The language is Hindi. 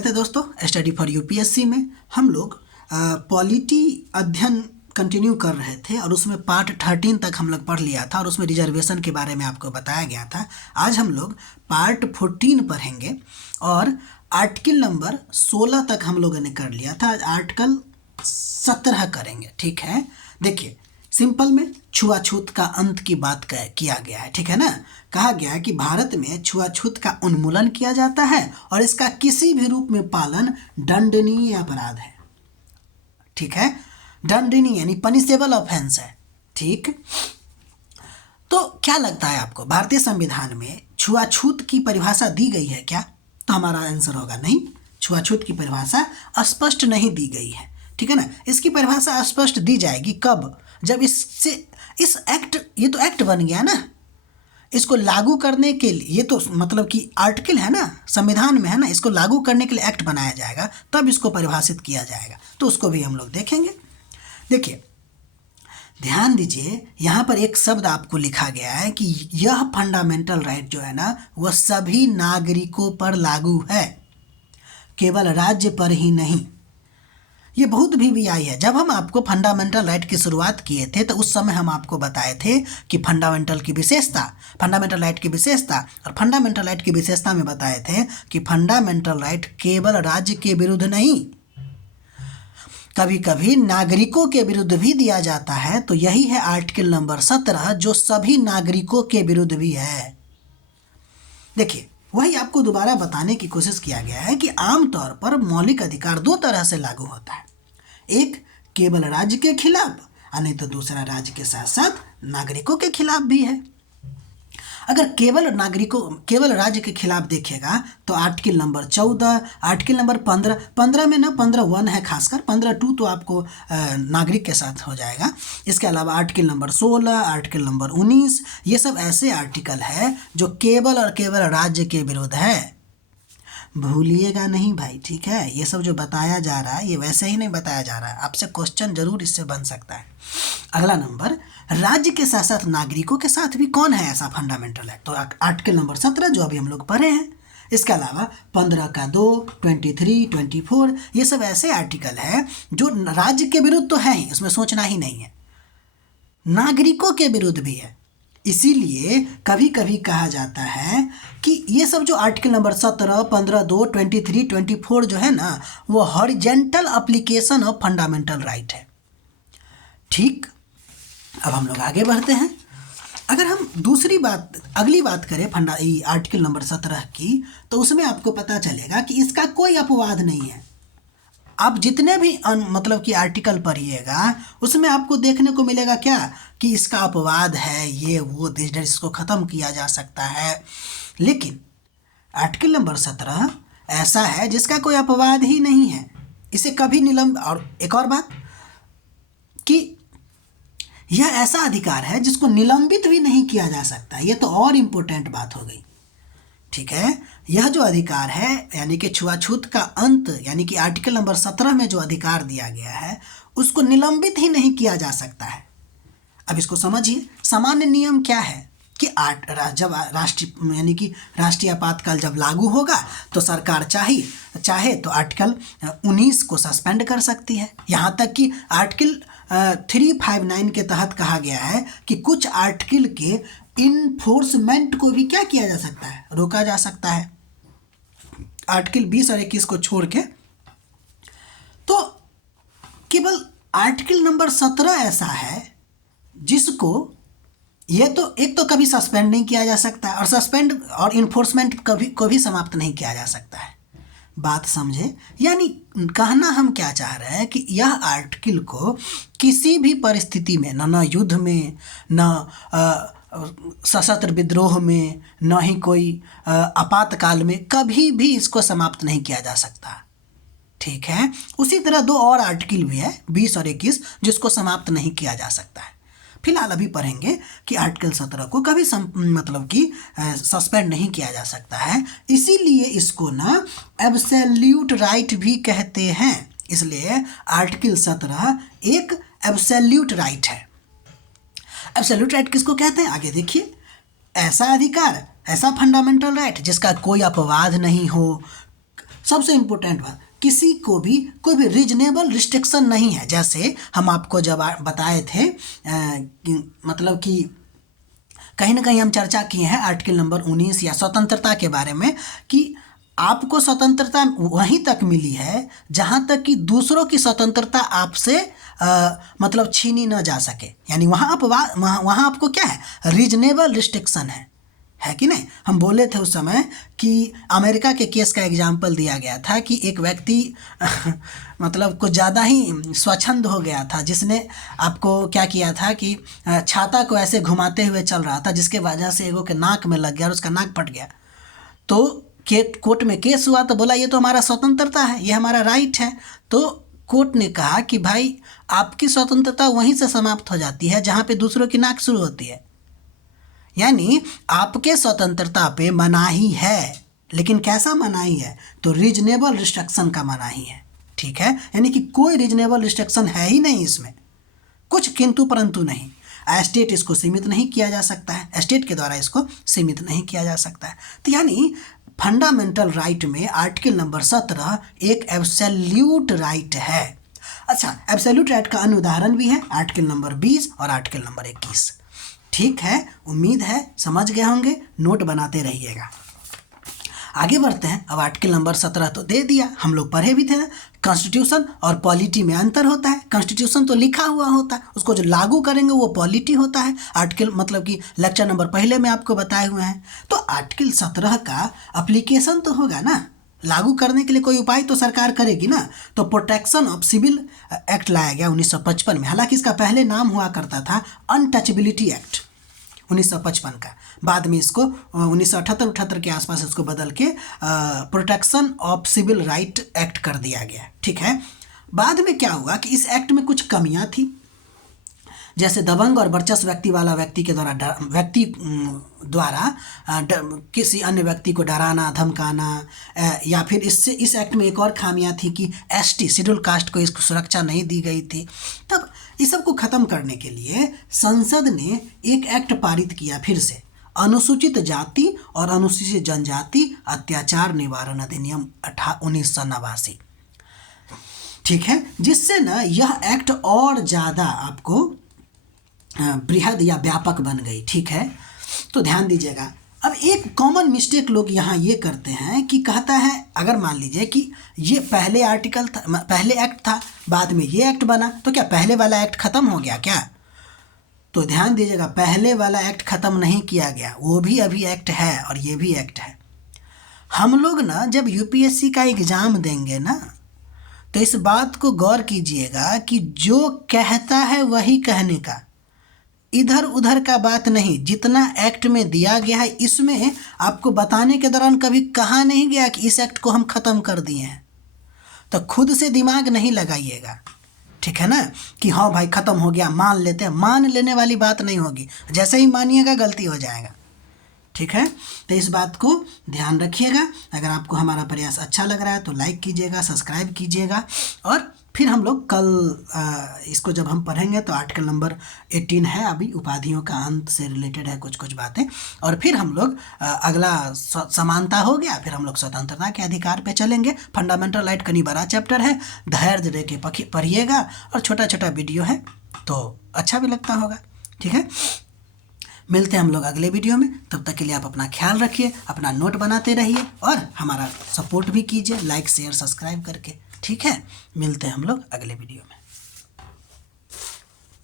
स्वागत है दोस्तों स्टडी फॉर यूपीएससी में। हम लोग पॉलिटी अध्ययन कंटिन्यू कर रहे थे और उसमें पार्ट 13 तक हम लोग पढ़ लिया था और उसमें रिजर्वेशन के बारे में आपको बताया गया था। आज हम लोग पार्ट 14 पढ़ेंगे और आर्टिकल नंबर 16 तक हम लोगों ने कर लिया था। आर्टिकल 17 करेंगे, ठीक है। देखिए सिंपल में छुआछूत का अंत की बात किया गया है, ठीक है ना। कहा गया है कि भारत में छुआछूत का उन्मूलन किया जाता है और इसका किसी भी रूप में पालन दंडनीय अपराध है, ठीक है। दंडनीय यानी पनिशेबल ऑफेंस है, ठीक। तो क्या लगता है आपको, भारतीय संविधान में छुआछूत की परिभाषा दी गई है क्या? तो हमारा आंसर होगा नहीं, छुआछूत की परिभाषा स्पष्ट नहीं दी गई है, ठीक है ना। इसकी परिभाषा स्पष्ट दी जाएगी कब? जब इस एक्ट, ये तो एक्ट बन गया ना, इसको लागू करने के लिए, ये तो मतलब कि आर्टिकल है ना, संविधान में है ना, इसको लागू करने के लिए एक्ट बनाया जाएगा, तब इसको परिभाषित किया जाएगा। तो उसको भी हम लोग देखेंगे। देखिए ध्यान दीजिए, यहाँ पर एक शब्द आपको लिखा गया है कि यह फंडामेंटल राइट जो है ना, वह सभी नागरिकों पर लागू है, केवल राज्य पर ही नहीं। ये बहुत भी आई है। जब हम आपको फंडामेंटल राइट की शुरुआत किए थे तो उस समय हम आपको बताए थे कि फंडामेंटल राइट की विशेषता और फंडामेंटल राइट की विशेषता में बताए थे कि फंडामेंटल राइट केवल राज्य के विरुद्ध नहीं, कभी कभी नागरिकों के विरुद्ध भी दिया जाता है। तो यही है आर्टिकल नंबर 17 जो सभी नागरिकों के विरुद्ध भी है। देखिए वही आपको दोबारा बताने की कोशिश किया गया है कि आमतौर पर मौलिक अधिकार दो तरह से लागू होता है, एक केवल राज्य के खिलाफ और नहीं तो दूसरा राज्य के साथ साथ नागरिकों के खिलाफ भी है। अगर केवल राज्य के खिलाफ देखेगा तो आर्टिकल नंबर 14, आर्टिकल नंबर 15 में ना 15(1) है, खासकर 15(2) तो आपको नागरिक के साथ हो जाएगा। इसके अलावा आर्टिकल नंबर 16, आर्टिकल नंबर 19, ये सब ऐसे आर्टिकल है जो केवल और केवल राज्य के विरुद्ध है। भूलिएगा नहीं भाई, ठीक है। ये सब जो बताया जा रहा है ये वैसे ही नहीं बताया जा रहा है, आपसे क्वेश्चन जरूर इससे बन सकता है। अगला नंबर, राज्य के साथ साथ नागरिकों के साथ भी कौन है ऐसा फंडामेंटल एक्ट? तो आर्टिकल नंबर 17 जो अभी हम लोग पढ़े हैं। इसके अलावा 15(2), 23, 24, ये सब ऐसे आर्टिकल है जो राज्य के विरुद्ध तो है ही, उसमें सोचना ही नहीं है, नागरिकों के विरुद्ध भी है। इसीलिए कभी कभी कहा जाता है कि ये सब जो आर्टिकल नंबर 17, 15(2), 23, 24 जो है ना, वो horizontal application of fundamental right है, ठीक। अब हम लोग आगे बढ़ते हैं। अगर हम अगली बात करें आर्टिकल नंबर 17 की, तो उसमें आपको पता चलेगा कि इसका कोई अपवाद नहीं है। आप जितने भी मतलब कि आर्टिकल पढ़िएगा उसमें आपको देखने को मिलेगा क्या कि इसका अपवाद है, ये वो, इसको ख़त्म किया जा सकता है। लेकिन आर्टिकल नंबर 17 ऐसा है जिसका कोई अपवाद ही नहीं है, इसे कभी और एक और बात कि यह ऐसा अधिकार है जिसको निलंबित भी नहीं किया जा सकता। यह तो और इम्पोर्टेंट बात हो गई, ठीक है। यह जो अधिकार है यानी कि छुआछूत का अंत, यानी कि आर्टिकल नंबर 17 में जो अधिकार दिया गया है उसको निलंबित ही नहीं किया जा सकता है। अब इसको समझिए, सामान्य नियम क्या है कि जब राष्ट्रीय आपातकाल जब लागू होगा तो सरकार चाहे तो आर्टिकल 19 को सस्पेंड कर सकती है। यहाँ तक कि आर्टिकल 359 के तहत कहा गया है कि कुछ आर्टिकल के इन्फोर्समेंट को भी क्या किया जा सकता है, रोका जा सकता है, आर्टिकल 20 और 21 को छोड़ के। तो केवल आर्टिकल नंबर 17 ऐसा है जिसको एक तो कभी सस्पेंड नहीं किया जा सकता और सस्पेंड और इन्फोर्समेंट को भी समाप्त नहीं किया जा सकता है। बात समझे? यानी कहना हम क्या चाह रहे हैं कि यह आर्टिकल को किसी भी परिस्थिति में, न युद्ध में, न सशस्त्र विद्रोह में, न ही कोई आपातकाल में, कभी भी इसको समाप्त नहीं किया जा सकता, ठीक है। उसी तरह दो और आर्टिकल भी है 20 और 21 जिसको समाप्त नहीं किया जा सकता है। फिलहाल अभी पढ़ेंगे कि आर्टिकल 17 को कभी मतलब कि सस्पेंड नहीं किया जा सकता है, इसीलिए इसको ना एब्सोल्यूट राइट भी कहते हैं। इसलिए आर्टिकल 17 एक एब्सोल्यूट राइट है। एब्सोल्यूट राइट किसको कहते हैं आगे देखिए, ऐसा अधिकार, ऐसा फंडामेंटल राइट जिसका कोई अपवाद नहीं हो, सबसे इम्पोर्टेंट बात, किसी को भी कोई भी रीजनेबल रिस्ट्रिक्शन नहीं है। जैसे हम आपको जब बताए थे मतलब कि कहीं ना कहीं हम चर्चा किए हैं आर्टिकल नंबर 19 या स्वतंत्रता के बारे में, कि आपको स्वतंत्रता वहीं तक मिली है जहाँ तक कि दूसरों की स्वतंत्रता आपसे मतलब छीनी न जा सके। यानी वहाँ आपको क्या है, रीजनेबल रिस्ट्रिक्शन है कि नहीं। हम बोले थे उस समय कि अमेरिका के केस का एग्जाम्पल दिया गया था कि एक व्यक्ति मतलब कुछ ज़्यादा ही स्वच्छंद हो गया था, जिसने आपको क्या किया था कि छाता को ऐसे घुमाते हुए चल रहा था, जिसके वजह से एगो के नाक में लग गया और उसका नाक फट गया। तो कोर्ट में केस हुआ तो बोला ये तो हमारा स्वतंत्रता है, ये हमारा राइट है। तो कोर्ट ने कहा कि भाई आपकी स्वतंत्रता वहीं से समाप्त हो जाती है जहाँ पे दूसरों की नाक शुरू होती है। यानी आपके स्वतंत्रता पे मनाही है, लेकिन कैसा मनाही है, तो रीजनेबल रिस्ट्रिक्शन का मनाही है। ठीक है, यानी कि कोई रीजनेबल रिस्ट्रिक्शन है ही नहीं इसमें, कुछ किंतु परंतु नहीं। स्टेट इसको सीमित नहीं किया जा सकता है, स्टेट के द्वारा इसको सीमित नहीं किया जा सकता है। तो यानी फंडामेंटल राइट में आर्टिकल नंबर 17 एक एब्सोल्यूट राइट है। अच्छा, एब्सोल्यूट राइट का अन्य उदाहरण भी है आर्टिकल नंबर 20 और आर्टिकल नंबर 21। ठीक है, उम्मीद है समझ गए होंगे, नोट बनाते रहिएगा। आगे बढ़ते हैं। अब आर्टिकल नंबर 17 तो दे दिया, हम लोग पढ़े भी थे ना। कॉन्स्टिट्यूशन और पॉलिटी में अंतर होता है। कॉन्स्टिट्यूशन तो लिखा हुआ होता है, उसको जो लागू करेंगे वो पॉलिटी होता है। आर्टिकल मतलब कि लेक्चर नंबर पहले में आपको बताए हुए हैं। तो आर्टिकल 17 का अप्लीकेशन तो होगा ना, लागू करने के लिए कोई उपाय तो सरकार करेगी ना। तो प्रोटेक्शन ऑफ सिविल एक्ट लाया गया 1955 में। हालांकि इसका पहले नाम हुआ करता था अनटचेबिलिटी एक्ट 1955 का। बाद में इसको 1978 के आसपास इसको बदल के protection of civil right act कर दिया गया। ठीक है, बाद में क्या हुआ कि इस एक्ट में कुछ कमियां थी, जैसे दबंग और वर्चस्व व्यक्ति के द्वारा किसी अन्य व्यक्ति को डराना, धमकाना, या फिर इस एक्ट में एक और खामियां थी कि एसटी शेड्यूल कास्ट को इसको सुरक्षा नहीं दी गई थी। तब इस सब को ख़त्म करने के लिए संसद ने एक एक्ट पारित किया फिर से, अनुसूचित जाति और अनुसूचित जनजाति अत्याचार निवारण अधिनियम 1989। ठीक है, जिससे ना यह एक्ट और ज़्यादा आपको बृहद या व्यापक बन गई। ठीक है, तो ध्यान दीजिएगा। अब एक कॉमन मिस्टेक लोग यहाँ ये करते हैं कि कहता है, अगर मान लीजिए कि ये पहले आर्टिकल था, पहले एक्ट था, बाद में ये एक्ट बना, तो क्या पहले वाला एक्ट ख़त्म हो गया क्या? तो ध्यान दीजिएगा, पहले वाला एक्ट ख़त्म नहीं किया गया, वो भी अभी एक्ट है और ये भी एक्ट है। हम लोग ना जब यूपीएससी का एग्ज़ाम देंगे ना, तो इस बात को गौर कीजिएगा कि जो कहता है वही कहने का, इधर उधर का बात नहीं। जितना एक्ट में दिया गया है इसमें आपको बताने के दौरान कभी कहा नहीं गया कि इस एक्ट को हम ख़त्म कर दिए हैं। तो खुद से दिमाग नहीं लगाइएगा, ठीक है ना, कि हाँ भाई ख़त्म हो गया मान लेते हैं। मान लेने वाली बात नहीं होगी, जैसे ही मानिएगा गलती हो जाएगा। ठीक है, तो इस बात को ध्यान रखिएगा। अगर आपको हमारा प्रयास अच्छा लग रहा है तो लाइक कीजिएगा, सब्सक्राइब कीजिएगा। और फिर हम लोग कल इसको जब हम पढ़ेंगे तो आर्टिकल नंबर 18 है, अभी उपाधियों का अंत से रिलेटेड है कुछ बातें। और फिर हम लोग अगला समानता हो गया, फिर हम लोग स्वतंत्रता के अधिकार पे चलेंगे। फंडामेंटल राइट कहीं बड़ा चैप्टर है, धैर्य दे के पढ़िएगा, और छोटा छोटा वीडियो है तो अच्छा भी लगता होगा। ठीक है, मिलते हैं हम लोग अगले वीडियो में। तब तक के लिए आप अपना ख्याल रखिए, अपना नोट बनाते रहिए और हमारा सपोर्ट भी कीजिए लाइक शेयर सब्सक्राइब करके। ठीक है, मिलते हैं हम लोग अगले वीडियो में।